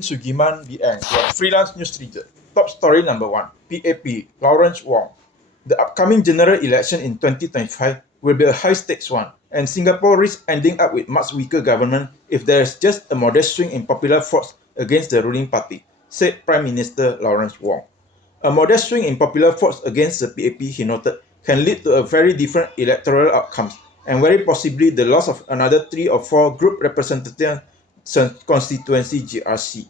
Sugiman BN, your freelance news reader. Top story number 1, PAP, Lawrence Wong. The upcoming general election in 2025 will be a high-stakes one, and Singapore risks ending up with much weaker government if there is just a modest swing in popular votes against the ruling party, said Prime Minister Lawrence Wong. A modest swing in popular votes against the PAP, he noted, can lead to a very different electoral outcomes, and very possibly the loss of another 3 or 4 group representative constituency GRC.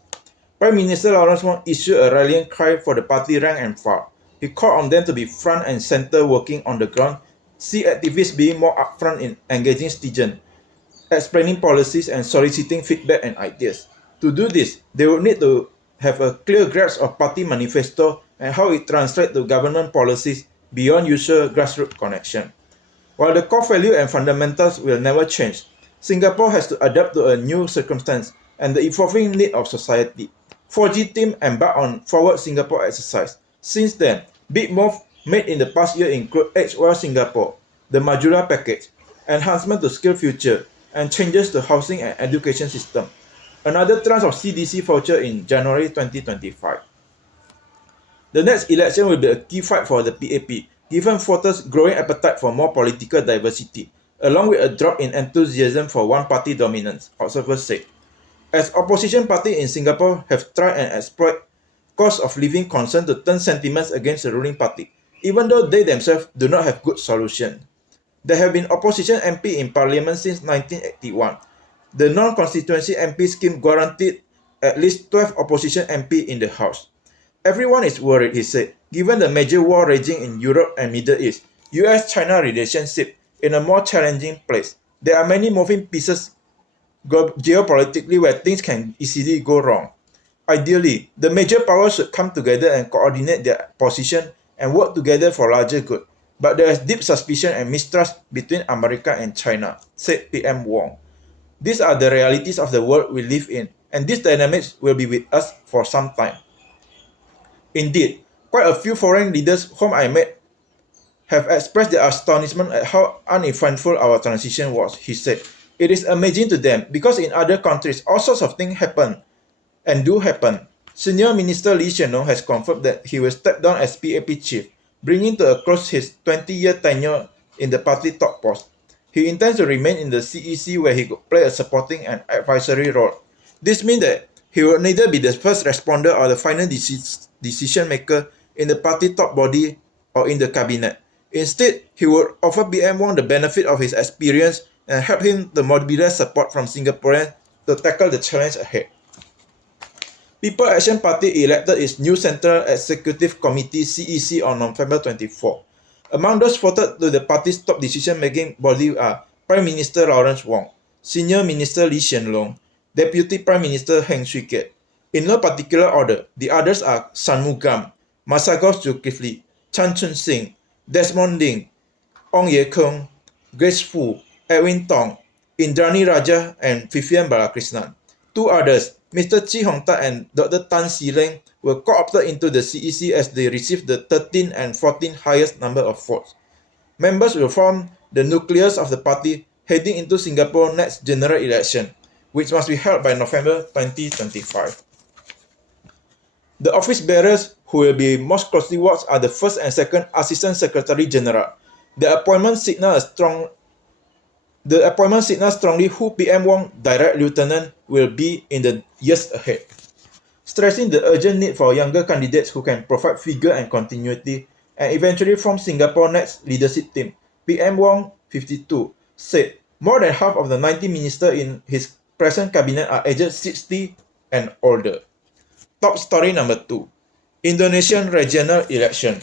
Prime Minister Lawrence Wong issued a rallying cry for the party rank and file. He called on them to be front and center working on the ground, see activists being more upfront in engaging citizens, explaining policies and soliciting feedback and ideas. To do this, they would need to have a clear grasp of party manifesto and how it translates to government policies beyond usual grassroots connection. While the core value and fundamentals will never change, Singapore has to adapt to a new circumstance and the evolving need of society. 4G team embarked on Forward Singapore exercise. Since then, big moves made in the past year include H-Well Singapore, the Majula package, enhancement to Skill Future, and changes to housing and education system. Another tranche of CDC voucher in January 2025. The next election will be a key fight for the PAP, given voters' growing appetite for more political diversity, along with a drop in enthusiasm for one-party dominance, observers said. As opposition parties in Singapore have tried and exploit cost of living concern to turn sentiments against the ruling party, even though they themselves do not have good solution. There have been opposition MP in parliament since 1981. The non-constituency MP scheme guaranteed at least 12 opposition MP in the House. Everyone is worried, he said, given the major war raging in Europe and Middle East, US-China relationship in a more challenging place. There are many moving pieces geopolitically where things can easily go wrong. Ideally, the major powers should come together and coordinate their position and work together for larger good. But there is deep suspicion and mistrust between America and China, said PM Wong. These are the realities of the world we live in, and these dynamics will be with us for some time. Indeed, quite a few foreign leaders whom I met have expressed their astonishment at how uneventful our transition was, he said. It is amazing to them because in other countries all sorts of things happen and do happen. Senior Minister Lee Hsien Loong has confirmed that he will step down as PAP chief, bringing to a close his 20-year tenure in the party top post. He intends to remain in the CEC where he could play a supporting and advisory role. This means that he will neither be the first responder or the final decision maker in the party top body or in the cabinet. Instead, he would offer PM Wong the benefit of his experience and help him to mobilize support from Singaporeans to tackle the challenge ahead. People Action Party elected its new Central Executive Committee CEC on November 24. Among those voted to the party's top decision-making body are Prime Minister Lawrence Wong, Senior Minister Lee Hsien Loong, Deputy Prime Minister Heng Swee Keat. In no particular order, the others are Shanmugam, Masagos Zulkifli, Chan Chun Sing, Desmond Ling, Ong Ye Kung, Grace Fu, Edwin Tong, Indrani Raja, and Vivian Balakrishnan. Two others, Mr. Chee Hong Tat and Dr. Tan See Leng, were co-opted into the CEC as they received the 13th and 14th highest number of votes. Members will form the nucleus of the party heading into Singapore's next general election, which must be held by November 2025. The office bearers who will be most closely watched are the first and second Assistant Secretary General. The appointment signals strongly who PM Wong Direct Lieutenant will be in the years ahead. Stressing the urgent need for younger candidates who can provide figure and continuity and eventually form Singapore's next leadership team, PM Wong, 52, said more than half of the 90 ministers in his present cabinet are aged 60 and older. Top story number 2. Indonesian regional election.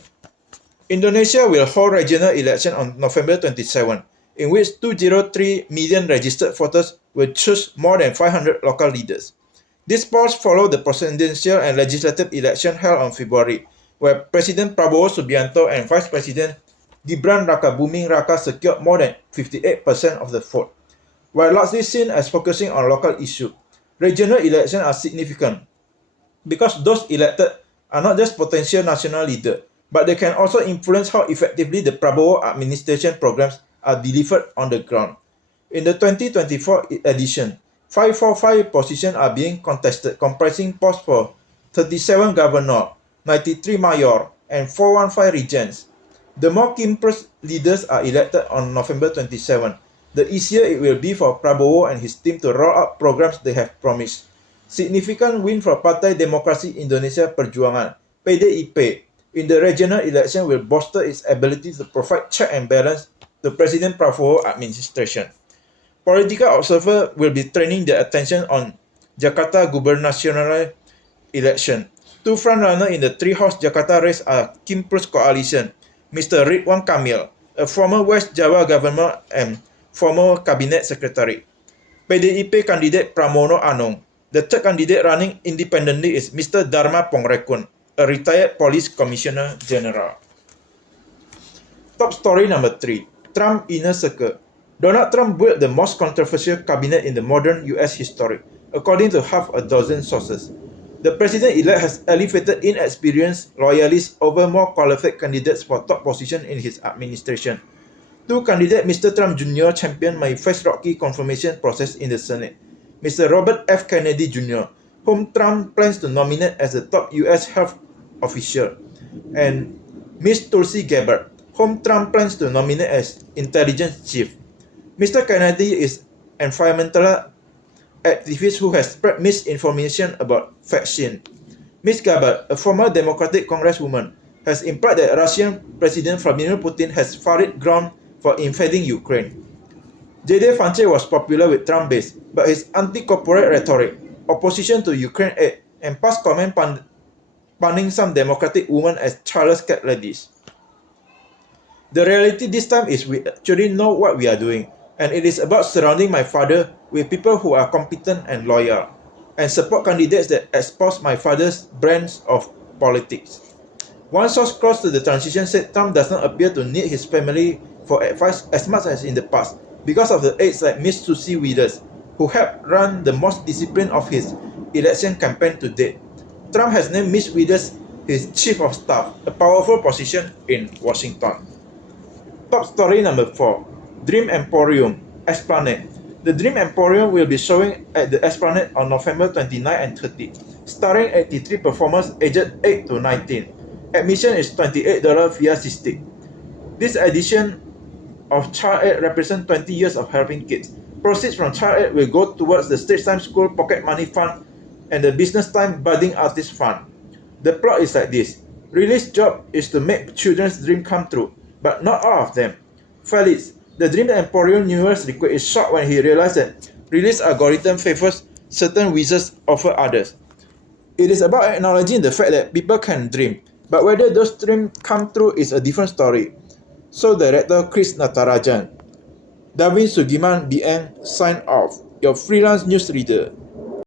Indonesia will hold regional election on November 27, in which 203 million registered voters will choose more than 500 local leaders. These polls follow the presidential and legislative election held on February, where President Prabowo Subianto and Vice President Gibran Rakabuming Raka secured more than 58% of the vote. While largely seen as focusing on local issues, regional elections are significant because those elected are not just potential national leaders, but they can also influence how effectively the Prabowo administration programs are delivered on the ground. In the 2024 edition, 545 positions are being contested, comprising posts for 37 governor, 93 mayor, and 415 regents. The more Kimpers leaders are elected on November 27, the easier it will be for Prabowo and his team to roll out programs they have promised. Significant win for Partai Demokrasi Indonesia Perjuangan, PDIP, in the regional election will bolster its ability to provide check and balance to President Prabowo administration. Political observers will be turning their attention on Jakarta gubernatorial election. Two frontrunners in the three-horse Jakarta race are Kimpers coalition, Mr. Ridwan Kamil, a former West Java governor and former cabinet secretary. PDIP candidate Pramono Anung. The third candidate running independently is Mr. Dharma Pongrekun, a retired police commissioner general. Top story number 3. Trump inner circle. Donald Trump built the most controversial cabinet in the modern US history, according to half a dozen sources. The president-elect has elevated inexperienced loyalists over more qualified candidates for top positions in his administration. Two candidates, Mr. Trump Jr. championed may face rocky confirmation process in the Senate. Mr. Robert F. Kennedy Jr., whom Trump plans to nominate as the top US health official, and Ms. Tulsi Gabbard, whom Trump plans to nominate as intelligence chief. Mr. Kennedy is an environmental activist who has spread misinformation about vaccine. Ms. Gabbard, a former Democratic congresswoman, has implied that Russian President Vladimir Putin has ferried ground for invading Ukraine. J.D. Vance was popular with Trump base, but his anti-corporate rhetoric, opposition to Ukraine aid, and past comment punning some Democratic women as childless cat ladies. The reality this time is we actually know what we are doing, and it is about surrounding my father with people who are competent and loyal, and support candidates that espouse my father's brands of politics. One source close to the transition said Trump does not appear to need his family for advice as much as in the past because of the aides like Ms. Susie Withers, who helped run the most disciplined of his election campaign to date. Trump has named Ms. Withers his chief of staff, a powerful position in Washington. Top story number 4. Dream Emporium, Esplanade. The Dream Emporium will be showing at the Esplanade on November 29 and 30, starring 83 performers aged 8 to 19. Admission is $28 via SISTIC. This edition of Child Aid represents 20 years of helping kids. Proceeds from Child Aid will go towards the Stage Time School Pocket Money Fund and the Business Time Budding Artist Fund. The plot is like this. Riley's job is to make children's dreams come true, but not all of them. Felix, the Dream Emporium New Year's request, is shocked when he realizes that Riley's algorithm favors certain wizards over others. It is about acknowledging the fact that people can dream, but whether those dreams come true is a different story. So director Chris Natarajan. Darwin Sugiman BN sign off, your freelance newsreader.